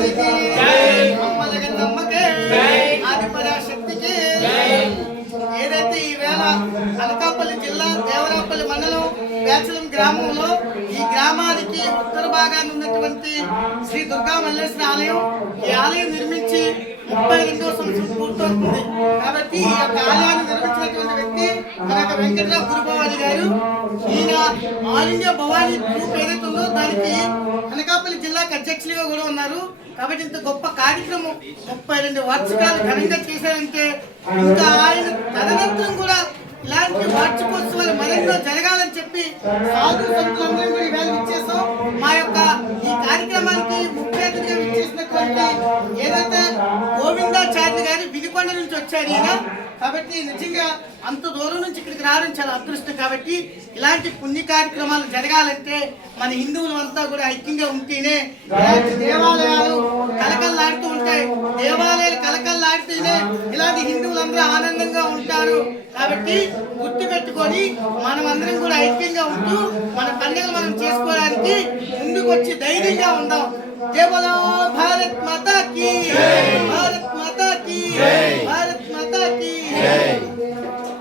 భవానికి అమ్మలగ నమ్మకే ఆదిపరాశక్తికి ఏదైతే ఈ వేళ అనకాపల్లి జిల్లా దేవరాపల్లి మండలం వేచలం గ్రామంలో ఈ గ్రామానికి ఉత్తర భాగాన్ని ఉన్నటువంటి శ్రీ దుర్గా మల్లేశ్వర ఆలయం ఈ ఆలయం నిర్మించి ముప్పై రెండో సంవత్సరం పూర్తవుతుంది. కాబట్టి ఈ యొక్క ఆలయాన్ని నిర్మించినటువంటి వ్యక్తి మన యొక్క వెంకటరావు గురుభవాని గారు. ఈయన ఆల్ ఇండియా భవానీ గ్రూప్ ఏదైతే ఉందో దానికి అనకాపల్లి జిల్లా అధ్యక్షులుగా కూడా ఉన్నారు. కాబట్టి ఇంత గొప్ప కార్యక్రమం ముప్పై రెండు వార్షికాలు ఘనంగా చేశారంటే ఇంకా ఆయన తదనంతరం కూడా ఇలాంటి వార్షికోత్సవాలు మరెన్నో జరగాలని చెప్పి సాధు సంతులందరం కూడా ఇచ్చేసాం మా యొక్క ఈ కార్యక్రమానికి ముఖ్య అతిథిగా ఏదైతే తెలంగాణ నుంచి వచ్చారు ఈయన. కాబట్టి నిజంగా అంత దూరం నుంచి ఇక్కడికి రావడం చాలా అదృష్టం. కాబట్టి ఇలాంటి పుణ్య కార్యక్రమాలు జరగాలంటే మన హిందువులు అంతా కూడా ఐక్యంగా ఉంటేనే ఇలాంటి దేవాలయాలు కలకల్లాడుతూ ఉంటాయి. దేవాలయాలు కలకల్లాడితేనే ఇలాంటి హిందువులందరూ ఆనందంగా ఉంటారు. కాబట్టి గుర్తు పెట్టుకొని మనం అందరం కూడా ఐక్యంగా ఉంటూ మన పండుగలు మనం చేసుకోవడానికి ముందుకు వచ్చి ధైర్యంగా ఉందాం. జయ బలో కీ.